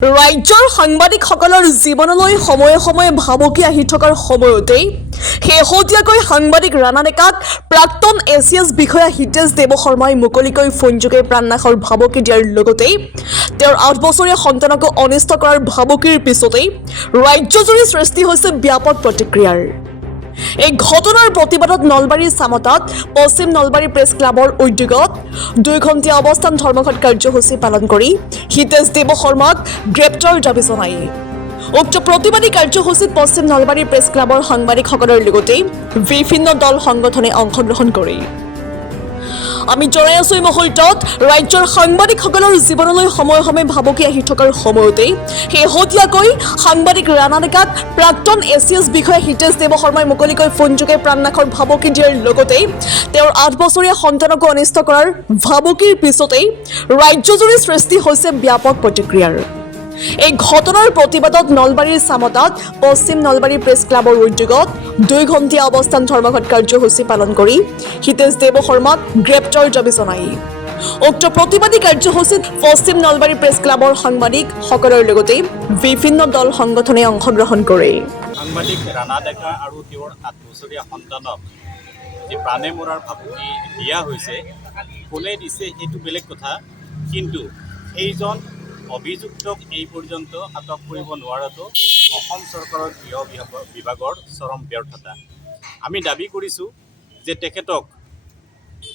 ৰাজ্যৰ সাংবাদিকসকলৰ জীৱনলৈ সময়ে সময়ে ভাবুকি আহি থকাৰ সময়তেই শেহতীয়াকৈ সাংবাদিক ৰাণা ডেকাক প্ৰাক্তন এছিএছ বিষয়া হিতেশ দেৱ শৰ্মাই মুকলিকৈ ফোনযোগে প্ৰাণনাশৰ ভাবুকি দিয়াৰ লগতেই তেওঁৰ 8 বছৰীয়া সন্তানকো অনিষ্ট কৰাৰ ভাবুকিৰ পিছতেই ৰাজ্যজুৰি সৃষ্টি হৈছে ব্যাপক প্ৰতিক্ৰিয়াৰ। এই ঘটনাৰ প্ৰতিবাদত নলবাৰীৰ চামতাত পশ্চিম নলবাৰী প্ৰেছ ক্লাবৰ উদ্যোগত 2 ঘণ্টীয়া অৱস্থান ধৰ্মঘট কাৰ্যসূচী পালন কৰি হিতেশ দেৱ শৰ্মাক গ্ৰেপ্তাৰৰ দাবী জনায়। উক্ত প্ৰতিবাদী কাৰ্যসূচীত পশ্চিম নলবাৰী প্ৰেছ ক্লাবৰ সাংবাদিকসকলৰ লগতে বিভিন্ন দল সংগঠনে অংশগ্ৰহণ কৰে। আমি জনাই আছো এই মুহূৰ্তত ৰাজ্যৰ সাংবাদিকসকলৰ জীৱনলৈ সময়ে সময়ে ভাবুকি আহি থকাৰ সময়তেই শেহতীয়াকৈ সাংবাদিক ৰাণা ডেকাক প্ৰাক্তন এছিএছ বিষয়া হিতেশ দেৱ শৰ্মাই মুকলিকৈ ফোনযোগে প্ৰাণনাশৰ ভাবুকি দিয়াৰ লগতেই তেওঁৰ 8 বছৰীয়া সন্তানকো অনিষ্ট কৰাৰ ভাবুকিৰ পিছতেই ৰাজ্যজুৰি সৃষ্টি হৈছে ব্যাপক প্ৰতিক্ৰিয়াৰ। এই ঘটনাৰ প্ৰতিবাদত নলবাৰীৰ চামতাত পশ্চিম নলবাৰী প্ৰেছ ক্লাবৰ উদ্যোগত 2 ঘণ্টীয়া অৱস্থান ধৰ্মঘট কাৰ্যসূচী পালন কৰি হিতেশ দেৱ শৰ্মাক গ্ৰেপ্তাৰৰ দাবী জনায়। উক্ত প্ৰতিবাদী কাৰ্যসূচীত পশ্চিম নলবাৰী প্ৰেছ ক্লাবৰ সাংবাদিকসকলৰ লগতে বিভিন্ন দল সংগঠনে অংশগ্ৰহণ কৰে। সাংবাদিক ৰাণা ডেকা আৰু তেওঁৰ 8 বছৰীয়া সন্তানক যে প্ৰাণে মৰাৰ ভাবুকি দিয়া হৈছে, কোনে দিছে সেইটো বেলেগ কথা, কিন্তু সেইজন অভিযুক্তক এই পৰ্যন্ত আটক কৰিব নোৱাৰাটো অসম চৰকাৰৰ গৃহ বিভাগৰ চৰম ব্যৰ্থতা। আমি দাবী কৰিছোঁ যে তেখেতক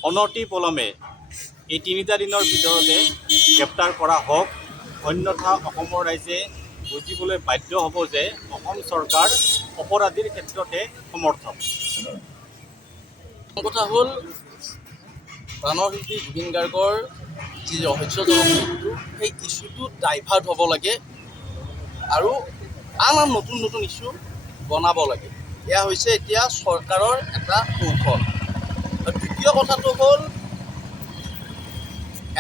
অনতিপলমে এই 3টা দিনৰ ভিতৰতে গ্ৰেপ্তাৰ কৰা হওক, অন্যথা অসমৰ ৰাইজে বুজিবলৈ বাধ্য হ'ব যে অসম চৰকাৰ অপৰাধীৰ ক্ষেত্ৰতে সমৰ্থক। কথা হ'ল প্ৰাণৰ শিল্পী জুবিন গাৰ্গৰ যি ৰহস্যজনক মৃত্যু, সেই ইছ্যুটো ডাইভাৰ্ট হ'ব লাগে আৰু আন নতুন নতুন ইছ্যু বনাব লাগে। এয়া হৈছে এতিয়া চৰকাৰৰ এটা কৌশল। দ্বিতীয় কথাটো হ'ল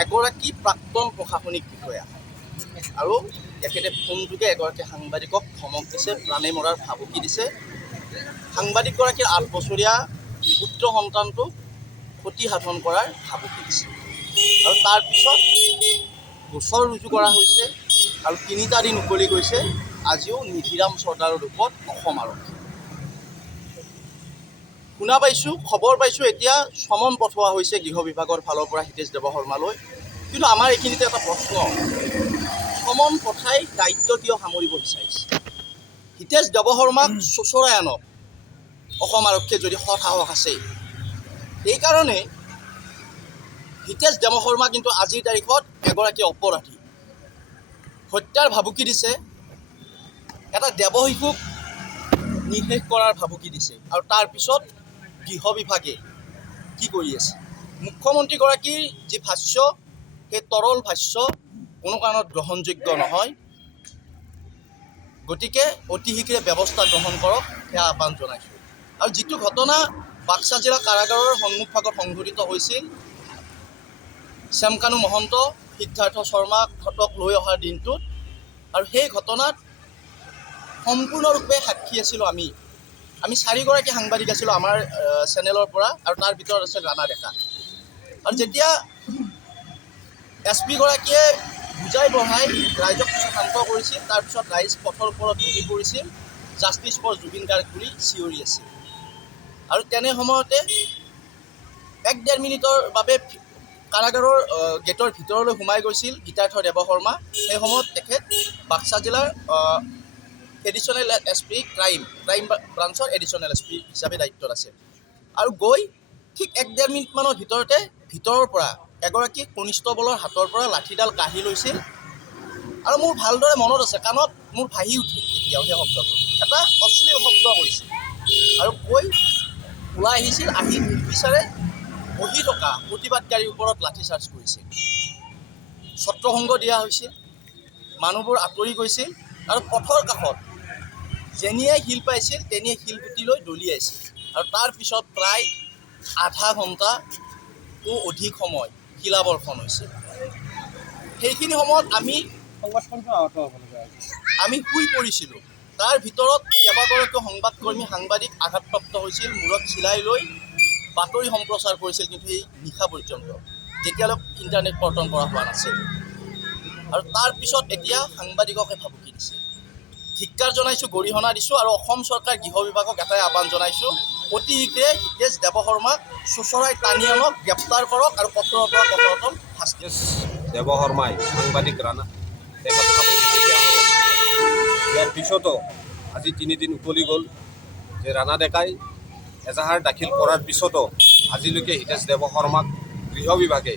এগৰাকী প্ৰাক্তন প্ৰশাসনিক বিষয়া আৰু তেখেতে ফোনযোগে এগৰাকী সাংবাদিকক ধমক দিছে, প্ৰাণে মৰাৰ ভাবুকি দিছে। সাংবাদিকগৰাকীৰ 8 বছৰীয়া পুত্ৰ সন্তানটোক ক্ষতি সাধন কৰাৰ ভাবুকি দিছে আৰু তাৰপিছত গোচৰ ৰুজু কৰা হৈছে আৰু 3টা দিন উকলি গৈছে। আজিও নিধিৰাম চৰ্দাৰৰ ৰূপত অসম আৰক্ষী। শুনা পাইছোঁ, খবৰ পাইছোঁ এতিয়া সমন পঠোৱা হৈছে গৃহ বিভাগৰ ফালৰ পৰা হিতেশ দেৱ শৰ্মালৈ। কিন্তু আমাৰ এইখিনিতে এটা প্ৰশ্ন, সমন পঠাই দায়িত্ব কিয় সামৰিব বিচাৰিছে? হিতেশ দেৱ শৰ্মাক চোঁচৰাই আনক অসম আৰক্ষীয়ে যদি সৎ সাহস আছে। সেইকাৰণে হিতেশ দেৱ শৰ্মা কিন্তু আজিৰ তাৰিখত এগৰাকী অপৰাধী। হত্যাৰ ভাবুকি দিছে, এটা দেৱ শিশুক নিৰ্শেষ কৰাৰ ভাবুকি দিছে আৰু তাৰপিছত গৃহ বিভাগে কি কৰি আছে? মুখ্যমন্ত্ৰীগৰাকীৰ যি ভাষ্য, সেই তৰল ভাষ্য কোনো কাৰণত গ্ৰহণযোগ্য নহয়। গতিকে অতি শীঘ্ৰে ব্যৱস্থা গ্ৰহণ কৰক, সেয়া আহ্বান জনাইছোঁ। আৰু যিটো ঘটনা বাক্সা জিলা কাৰাগাৰৰ সন্মুখভাগত সংঘটিত হৈছিল, শ্যামকানু মহন্ত, সিদ্ধাৰ্থ শৰ্মাহঁতক লৈ অহাৰ দিনটোত, আৰু সেই ঘটনাত সম্পূৰ্ণৰূপে সাক্ষী আছিলোঁ আমি 4গৰাকী সাংবাদিক আছিলোঁ আমাৰ চেনেলৰ পৰা, আৰু তাৰ ভিতৰত আছিল ৰাণা ডেকা। আৰু যেতিয়া SP গৰাকীয়ে বুজাই বঢ়াই ৰাইজক কিছু শান্ত কৰিছিল, তাৰপিছত ৰাইজ পথৰ ওপৰত বহি পৰিছিল, জাষ্টিছ ফৰ জুবিন গাৰ্গ বুলি চিঞৰি আছিল। আৰু তেনে সময়তে 1-1.5 মিনিটৰ বাবে কাৰাগাৰৰ গেটৰ ভিতৰলৈ সোমাই গৈছিল গীতাৰ্থ দেৱ শৰ্মা। সেই সময়ত তেখেত বাক্সা জিলাৰ এডিশ্যনেল SP ক্ৰাইম ব্ৰাঞ্চৰ এডিশ্যনেল SP হিচাপে দায়িত্বত আছে। আৰু গৈ ঠিক 1-1.5 মিনিটমানৰ ভিতৰতে ভিতৰৰ পৰা এগৰাকী কনিষ্টবলৰ হাতৰ পৰা লাঠিডাল কাঢ়ি লৈছিল। আৰু মোৰ ভালদৰে মনত আছে, কাণত মোৰ ভাহি উঠে এতিয়াও সেই শব্দটো, এটা অশ্লীল শব্দ কৰিছিল। আৰু গৈ ওলাই আহিছিল, আহি নিৰ্বিচাৰে বহি থকা প্ৰতিবাদকাৰীৰ ওপৰত লাঠিচাৰ্জ কৰিছিল। ছত্ৰভংগ দিয়া হৈছিল, মানুহবোৰ আঁতৰি গৈছিল আৰু পথৰ কাষত যেনিয়ে শিল পাইছিল তেনিয়ে শিলগুটি লৈ দলিয়াইছিল। আৰু তাৰপিছত প্ৰায় আধা ঘণ্টাতকৈ অধিক সময় শিলাবৰ্ষণ হৈছিল। সেইখিনি সময়ত আমি শুই পৰিছিলোঁ। তাৰ ভিতৰত কেইবাগৰাকীও সাংবাদিক আঘাতপ্ৰাপ্ত হৈছিল, মূৰত চিলাই লৈ বাতৰি সম্প্ৰচাৰ কৰিছিল, কিন্তু সেই নিশা পৰ্যন্ত, যেতিয়ালৈ ইণ্টাৰনেট কৰ্তন কৰা হোৱা নাছিল। আৰু তাৰপিছত এতিয়া সাংবাদিককে ভাবুকি দিছে। ধিক্কাৰ জনাইছোঁ, গৰিহণা দিছোঁ আৰু অসম চৰকাৰ গৃহ বিভাগক এটাই আহ্বান জনাইছোঁ, অতি শীঘ্ৰে হিতেশ দেৱশৰ্মাক চোঁচৰাই টানি আনক, গ্ৰেপ্তাৰ কৰক আৰু কঠোৰৰ পৰা কঠোৰতম শাস্তি। দেৱশৰ্মাই সাংবাদিক ৰাণা ডেকাক ভাবুকি দিয়া হ'ল। ইয়াৰ পিছতো আজি 3 দিন উকলি গ'ল যে ৰাণা ডেকাই এজাহাৰ দাখিল কৰাৰ পিছতো আজিলৈকে হিতেশ দেৱশৰ্মাক গৃহ বিভাগে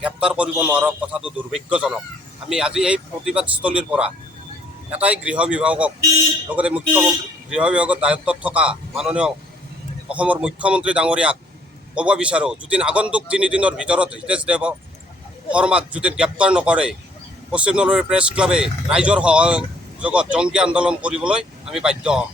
গ্ৰেপ্তাৰ কৰিব নোৱাৰা কথাটো দুৰ্ভাগ্যজনক। আমি আজি এই প্ৰতিবাদস্থলীৰ পৰা এটাই গৃহ বিভাগক লগতে গৃহ বিভাগৰ দায়িত্বত থকা মাননীয় অসমৰ মুখ্যমন্ত্ৰী ডাঙৰীয়াক ক'ব বিচাৰোঁ, যদি আগন্তুক 3 দিনৰ ভিতৰত হিতেশ দেৱশৰ্মাক যদি গ্ৰেপ্তাৰ নকৰে, পশ্চিম নলবাৰী প্ৰেছ ক্লাবে ৰাইজৰ সহযোগত জংকী আন্দোলন কৰিবলৈ আমি বাধ্য হ'ম।